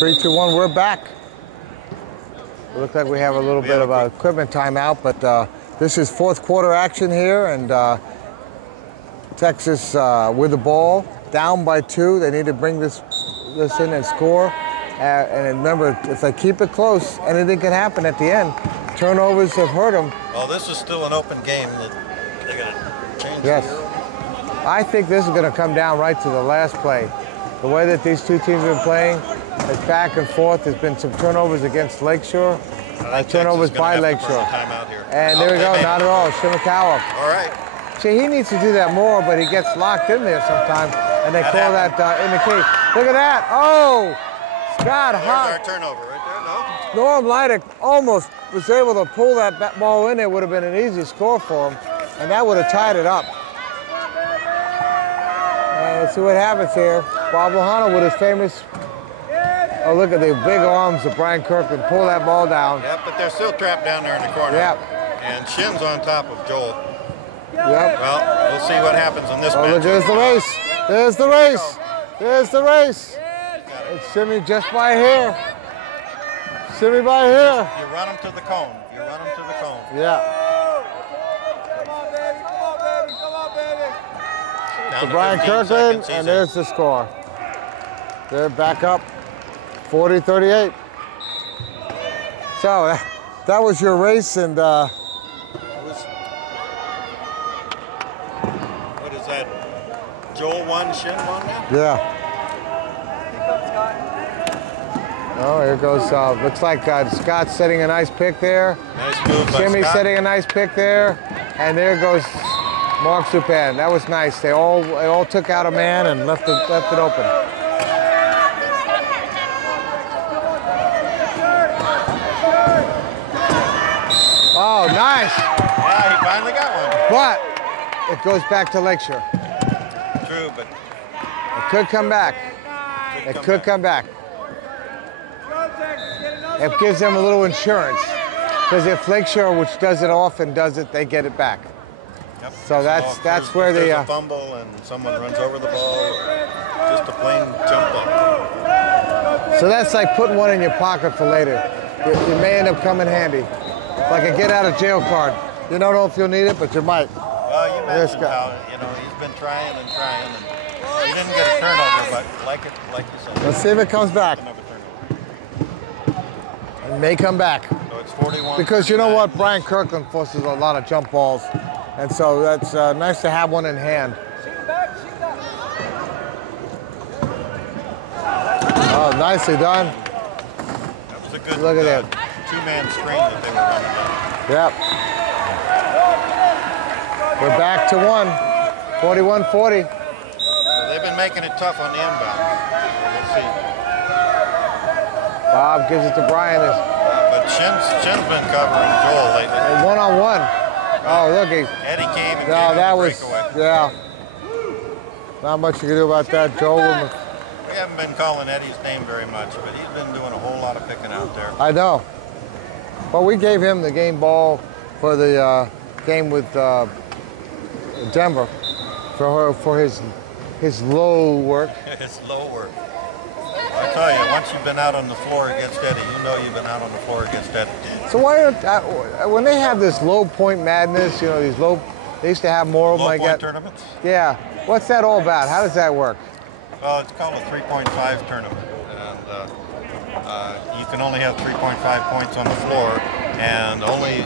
3, 2, 1, we're back. It looks like we have a little bit of equipment timeout, but this is fourth quarter action here, and Texas with the ball, down by 2. They need to bring this in and score. And remember, if they keep it close, anything can happen at the end. Turnovers have hurt them. Well, this is still an open game. They're going to change Yes. the I think this is going to come down right to the last play. The way that these two teams have been playing, it's back and forth. There's been some turnovers against Lakeshore, turnovers by Lakeshore. And there we go, not at all. Shimakawa. All right. See, he needs to do that more, but he gets locked in there sometimes, and they call that in the key. Look at that. Oh, Scott Hart. There's our turnover right there, no? Norm Leidick almost was able to pull that ball in there. Would have been an easy score for him, and that would have tied it up. Let's see what happens here. Bob Lohana with his famous, oh, look at the big arms of Brian Kirkland. Pull that ball down. Yep, but they're still trapped down there in the corner. Yep. And Shin's on top of Joel. Yep. Well, we'll see what happens in this match. Look, there's the race. There's the race. There's the race. It's Shimmy just by here. Shimmy by here. You run them to the cone. You run them to the cone. Yeah. To Brian Kirkland, and there's the score. They're back up 40-38. So that was your race, and what is that? Joel won, Shin won now? yeah. Oh, here goes, looks like Scott's setting a nice pick there. Nice move by Shimmy's Scott. setting a nice pick there, and there goes Mark Zupan. That was nice. They all took out a man and left it open. Oh, nice. Yeah, he finally got one. But it goes back to Lakeshore. True, but It could come back. It could come back. It gives them a little insurance. Because if Lakeshore, which does it often, does it, they get it back. yep. So that's where there's the a fumble and someone runs over the ball, or just a plain jump ball. so that's like putting one in your pocket for later. It may end up coming handy, like a get out of jail card. You don't know if you'll need it, but you might. Well, you mentioned how he's been trying and trying, and he didn't get a turnover, but like you said. Let's see if it comes back. It may come back. So it's 41. Because you know what, Brian Kirkland forces a lot of jump balls, and so that's nice to have one in hand. Oh, nicely done. That was a good Look at that. Two-man screen that they were running down. Yep. We're back to 41-40. So they've been making it tough on the inbound. We'll see. Bob gives it to Brian. But Shin's been covering Joel lately. One-on-one. Oh, look. Eddie came and No, gave that him a was, breakaway. yeah. Not much you can do about that. Joel Woodman. We haven't been calling Eddie's name very much, but he's been doing a whole lot of picking out there. I know. Well, we gave him the game ball for the game with Denver for his low work. It's low work. I tell you, once you've been out on the floor against Eddie, you know you've been out on the floor against Eddie. So why aren't, when they have this low point madness, these they used to have more of them Low like point that. tournaments? Yeah. What's that all about? How does that work? Well, it's called a 3.5 tournament, and you can only have 3.5 points on the floor, and only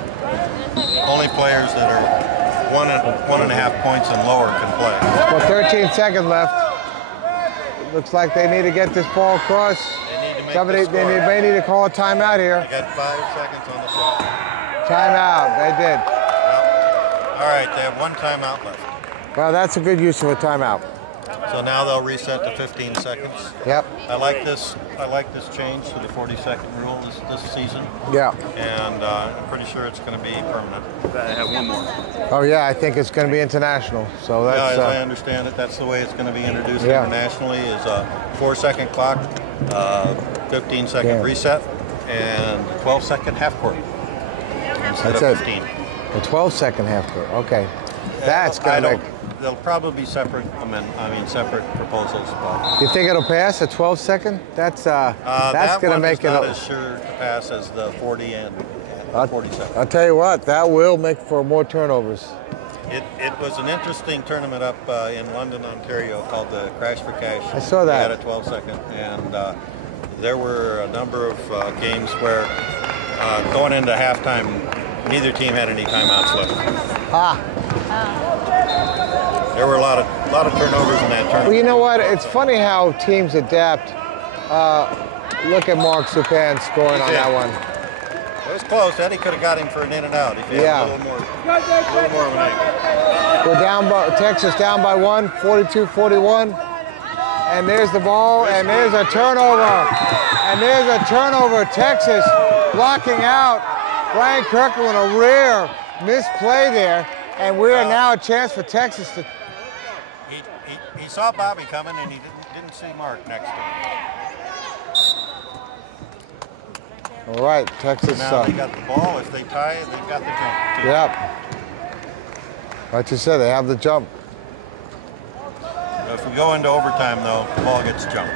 players that are one and a half points and lower can play. Well, 13 seconds left. Looks like they need to get this ball across. They need to make Somebody, they may need to call a timeout here. They got 5 seconds on the shot. Timeout. They did. Well, all right, they have one timeout left. Well, that's a good use of a timeout. So now they'll reset to 15 seconds. Yep. I like this change to the 40-second rule this season. Yeah. And I'm pretty sure it's going to be permanent. I have one more. Oh yeah, I think it's going to be international. So that's. As I understand it, that's the way it's going to be introduced Yeah. internationally. Is a 4-second clock, 15-second reset, and 12-second half court instead That's of it. 15. A 12-second half court. Okay. That's going to make. They'll probably be separate. Separate proposals. But You think it'll pass a 12-second? That's going to make it. Not as sure to pass as the 40 and 47. I'll tell you what, that will make for more turnovers. It was an interesting tournament up in London, Ontario, called the Crash for Cash. I saw that. They had a 12-second, and there were a number of games where going into halftime, neither team had any timeouts left. There were a lot of turnovers in that tournament. Well, you know what? It's funny how teams adapt. Look at Mark Supan scoring on that one. It was close. Eddie could have got him for an in and out if he had a little more of an angle. We're down by Texas down by 1, 42-41. And there's the ball, and there's a turnover. And there's a turnover. Texas blocking out. Brian Kirkland, a rare misplay there. And we are now a chance for Texas to. He saw Bobby coming, and he didn't see Mark next to him. All right, Texas. Now they got the ball. If they tie, they've got the jump, too. Yep. Like you said, they have the jump. If we go into overtime, though, the ball gets jumped.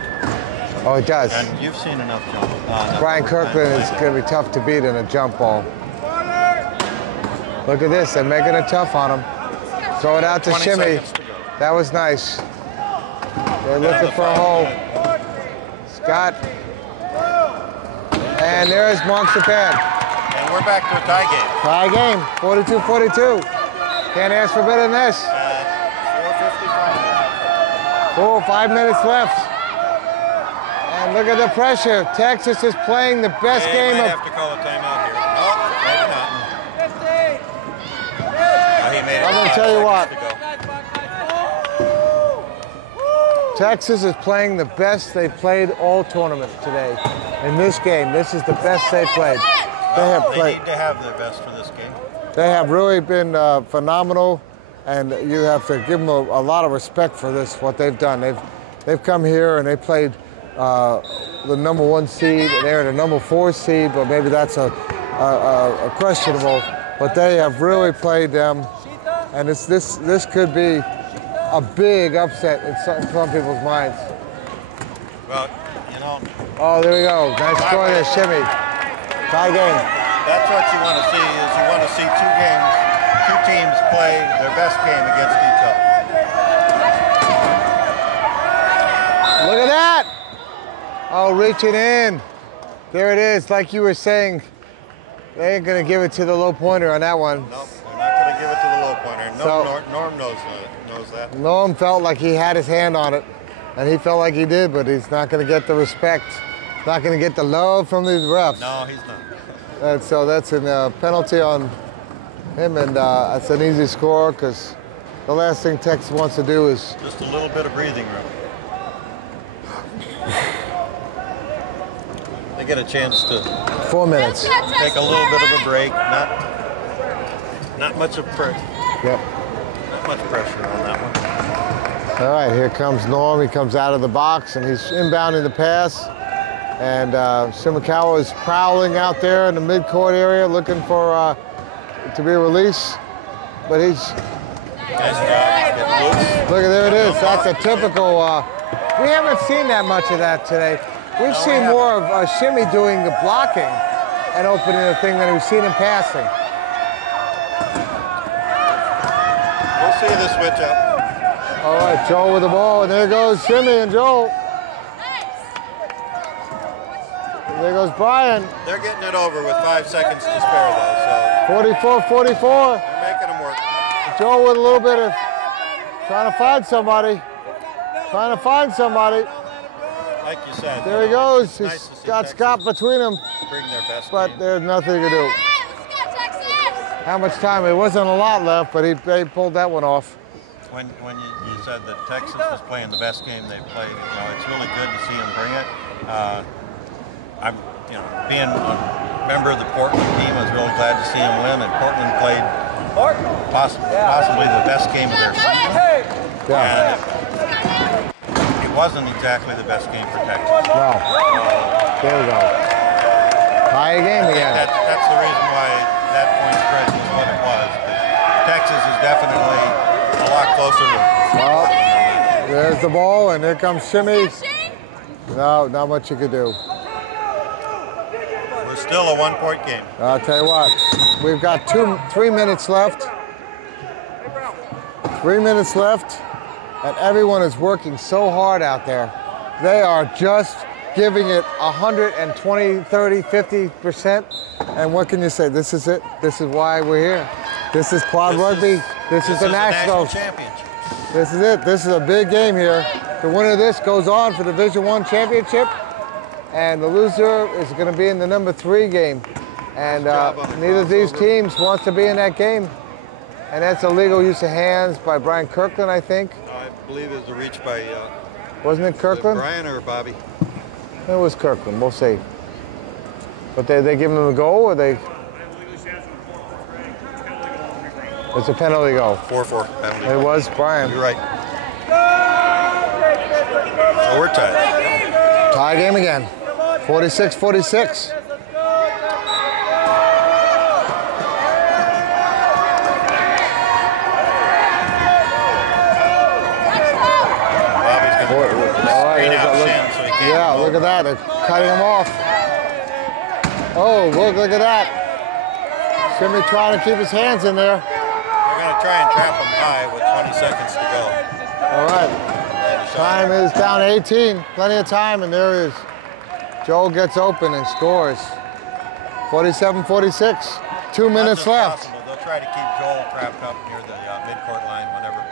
Oh, it does. And you've seen enough jump. Brian Kirkland is going to be tough to beat in a jump ball. Look at this. They're making it tough on him. Throw it out to Shimmy. That was nice. They're looking for a hole. Scott. And there's Mark Supan. And we're back to a tie game. Tie game, 42-42. Can't ask for better than this. 4:55. 5 minutes left. And look at the pressure. Texas is playing the best game He might of. have to call a timeout here. Oh, maybe not. He made it. I'm going to tell you what. Texas is playing the best they've played all tournament today. In this game, this is the best they've played. They need to have their best for this game. They have really been phenomenal, and you have to give them a lot of respect for this, what they've done. They've come here and they played the number 1 seed, and they're the number 4 seed, but maybe that's a questionable. But they have really played them, and this could be a big upset in some people's minds. Well, you know. Oh, there we go. Nice score there, Shimmy. Tie game. That's what you want to see. Is you want to see two teams play their best game against each other. Look at that! Oh, reaching in. There it is. Like you were saying, they ain't gonna give it to the low pointer on that one. Nope, they're not gonna give it to the low pointer. Norm knows that. Norm felt like he had his hand on it, and he felt like he did, but he's not gonna get the respect, not gonna get the love from these refs. No, he's not. And so that's a penalty on him, and that's an easy score because the last thing Texas wants to do is just a little bit of breathing room. They get a chance to 4 minutes. Take a little bit of a break. Not much of pressure. Yep. Not much pressure on that one. All right, here comes Norm. He comes out of the box and he's inbounding the pass. And Shimakawa is prowling out there in the midcourt area looking for to be released. But he's. Nice job. Look at there it is. That's a typical. We haven't seen that much of that today. We've seen more of Shimmy doing the blocking and opening the thing than we've seen him passing. We'll see the switch up. All right, Joel with the ball, and there goes Shimmy and Joel. And there goes Brian. They're getting it over with 5 seconds to spare, though. 44-44. They're making them work. Joel with a little bit of trying to find somebody. Like you said. There he goes. He's nice got Scott between them. Bring their best but game. There's nothing to do. How much time? It wasn't a lot left, but he pulled that one off. When you said that Texas was playing the best game they played, it's really good to see them bring it. I'm, being a member of the Portland team, I was really glad to see them win, and Portland played possibly the best game of their season. Yeah. And it wasn't exactly the best game for Texas. No. There we go. Tie game again. That's the reason why that point spread was what it was. Texas is definitely a lot closer to. Well, there's the ball, and here comes Shimmy. No, not much you could do. We're still a 1-point game. I'll tell you what, we've got 3 minutes left. 3 minutes left, and everyone is working so hard out there. They are just giving it 120, 30, 50%. And what can you say? This is it. This is why we're here. This is quad rugby. This is the Nationals. Championship. This is it. This is a big game here. The winner of this goes on for the Division I championship, and the loser is going to be in the number 3 game. And neither of these teams wants to be in that game. And that's illegal use of hands by Brian Kirkland, I think. I believe it was a reach by. Wasn't it Kirkland? Brian or Bobby? It was Kirkland. We'll see. But they give him the goal, or they? It's a penalty goal. 4-4 penalty. It was Brian. You're right. So we're tied. Tie game again. 46-46. Yeah, look at that. They're cutting him off. Oh, look at that. Shimmy trying to keep his hands in there. They're going to try and trap him high with 20 seconds to go. All right. Time is down to 18. Plenty of time, and there is. Joel gets open and scores. 47-46. 2 minutes left. Possible. They'll try to keep Joel trapped up near the midcourt line whenever.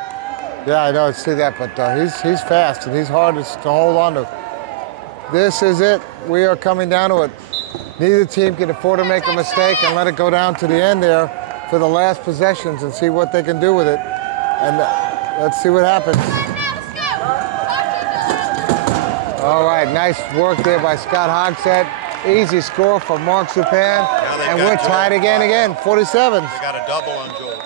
Yeah, I know. I see that, but he's fast, and he's hard to hold on to. This is it. We are coming down to it. Neither team can afford to make a mistake and let it go down to the end there for the last possessions and see what they can do with it. And let's see what happens. All right, nice work there by Scott Hogshead. Easy score for Mark Zupan. And we're tied again, 47. They got a double on Joel.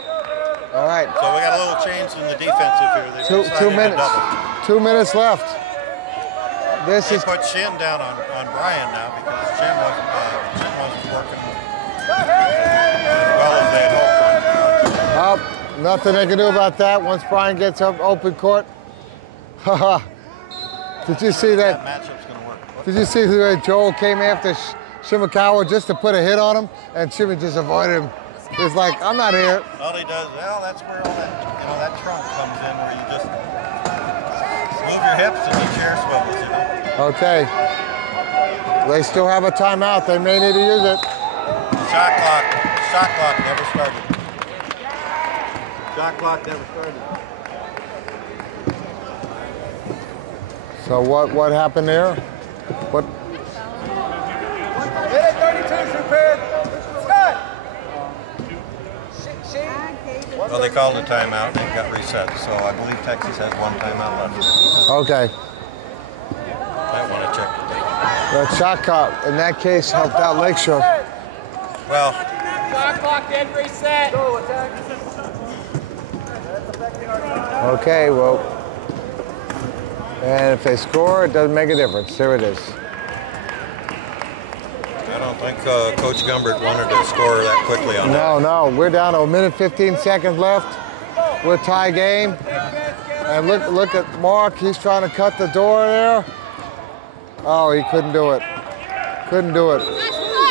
All right. So we got a little change in the defensive here. 2 minutes. 2 minutes left. They put Shin down on Brian now because Shin wasn't working as well as they had hoped. Oh, nothing they can do about that once Brian gets up open court. Did you see that? Matchup's going to work. Did you see the way Joel came after Shimakawa just to put a hit on him, and Shimmy just avoided him? It's like, I'm not here. All he does, well, that's where all that trunk comes in, where you just move your hips and your chair swivels, Okay. They still have a timeout. They may need to use it. Shot clock never started. Shot clock never started. So what happened there? What? Minute 32, Zupan. Scott. Well, they called a timeout and it got reset, so I believe Texas has 1 timeout left. Okay. Might want to check the date. That shot clock, in that case, helped out Lakeshore. Well, Shot clock didn't reset. Okay, well, and if they score, it doesn't make a difference. There it is. I don't think Coach Gumbert wanted to score that quickly on that. No, we're down to 1 minute 15 seconds left. We're tie game. And look at Mark, he's trying to cut the door there. Oh, he couldn't do it. Couldn't do it.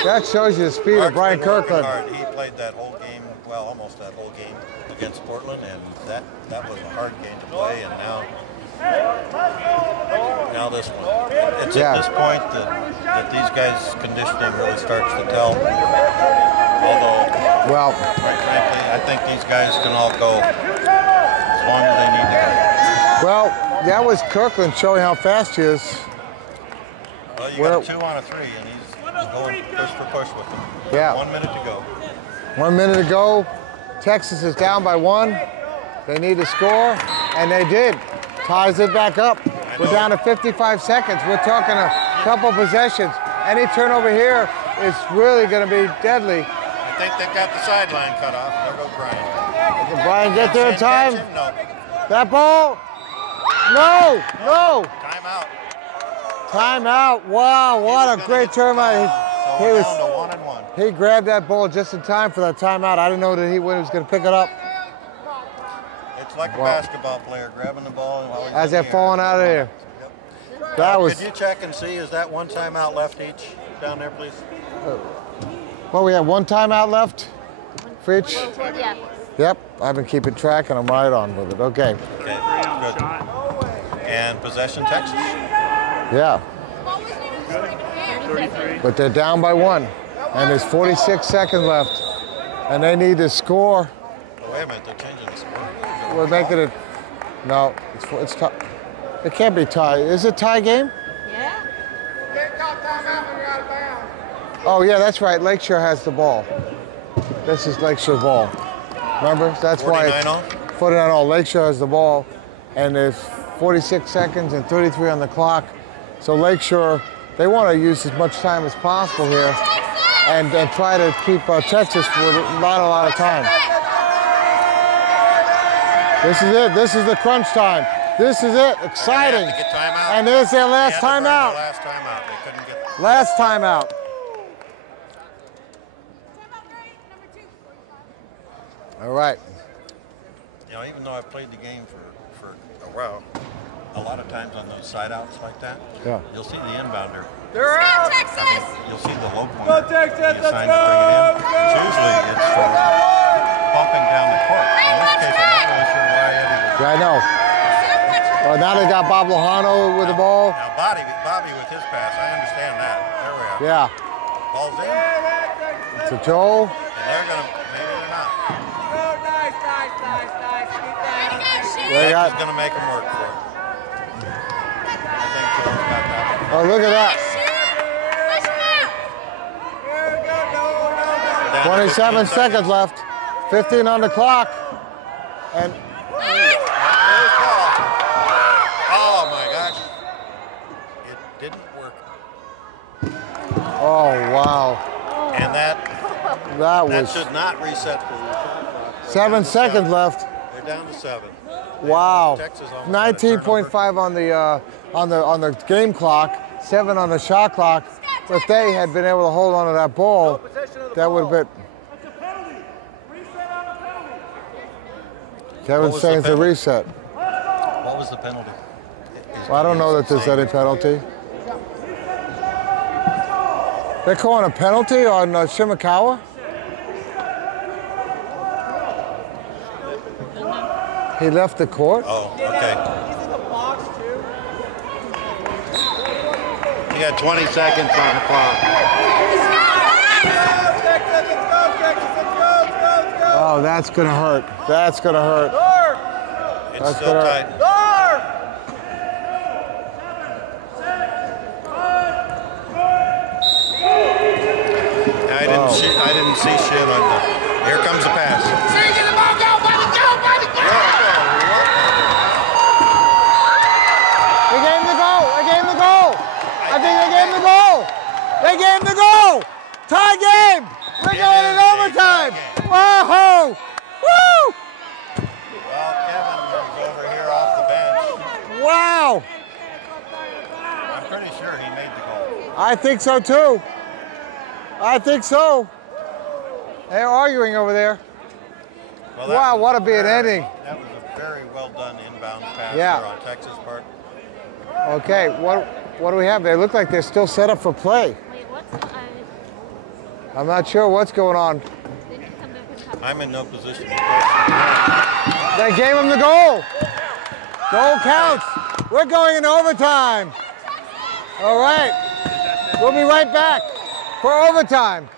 That shows you the speed of Brian Kirkland. He played that whole game, well, almost that whole game against Portland, and that was a hard game to play, and now this one. It's at this point that these guys' conditioning really starts to tell. Although, well, quite frankly, I think these guys can all go as long as they need to go. Well, that was Kirkland showing how fast he is. Well, you got 2 on a 3, and he's going push for push with them. Yeah. 1 minute to go. 1 minute to go. Texas is down by 1. They need to score, and they did. Ties it back up. We're down to 55 seconds. We're talking a couple possessions. Any turnover here is really going to be deadly. I think they've got the sideline cut off. There goes Brian. Can Brian get there in time? No. That ball? No. Timeout. Timeout. Wow, what a great timeout. So we're down to 1 and 1. He grabbed that ball just in time for that timeout. I didn't know that he was going to pick it up. It's like a basketball player grabbing the ball while he's as they're falling out of here. Yep. That was. Could you check and see, is that one timeout left each down there, please? Well, we have one timeout left for each. Yeah. Yep, I've been keeping track and I'm right on with it. Okay. Okay, good. And possession, Texas? Yeah. But they're down by 1. And there's 46 seconds left. And they need to score. Oh, wait a minute, they're changing the score. We're making it. No, it's tie. It can't be tie. Is it tie game? Yeah. Oh, yeah, that's right. Lakeshore has the ball. This is Lakeshore ball. Remember? That's 49 why. all? 49 all. Lakeshore has the ball. And there's 46 seconds and 33 on the clock. So Lakeshore, they want to use as much time as possible here and try to keep Texas for not a lot of time. This is it. This is the crunch time. This is it. Exciting. They have to get timeout. And there's their last They had to burn timeout. their last timeout. They couldn't get. Last timeout. All right. You know, even though I've played the game for a while, a lot of times on those side outs like that, Yeah. you'll see the inbounder. They're out. Texas! I mean, you'll see the low point. Go, Texas, let's go, let's go. Usually it's for bumping down the court. In this case, I'm not really sure why Eddie was. Yeah, I know. Well, now they got Bob Lojano with the ball. Now Bobby with his pass, I understand that. There we are. Yeah. Ball's in, and To Joel. they're gonna, maybe they're not. Nice. Keep that. They got. He's gonna make them work for it. I think Joel's got that. Oh, look at that. Down to 27 15 seconds left. 15 on the clock. And There's ball. Oh my gosh. It didn't work. oh wow, And that that was should not reset the clock. 7 seconds left. They're down to 7. Wow. Texas almost had a turnover. 19.5 on the game clock. 7 on the shot clock. If they had been able to hold on to that ball, that would have been. Kevin's was saying the it's a penalty? reset. What was the penalty? Well, I don't know that there's any penalty. They're calling a penalty on Shimakawa? He left the court? Oh, okay. He's in the box too. You got 20 seconds on the clock. Oh, that's gonna hurt. That's gonna hurt. It's That's still gonna- tight. I didn't see shit on the. Here comes the pass. They gave him the goal. They gave him the goal. I think they gave him the goal. They gave him the goal. Tie game. We're going in overtime. Whoa! Woo! Well, Kevin is over here off the bench. Wow! I'm pretty sure he made the goal. I think so too. I think so. They're arguing over there. Well, Wow, was what a big very- ending. That was a very well done inbound pass Yeah. there on Texas' part. Okay, what do we have? They look like they're still set up for play. Wait, what's I'm not sure what's going on. they need to come back and have I'm in no position to question. They gave him the goal. Goal counts. We're going into overtime. All right. We'll be right back for overtime.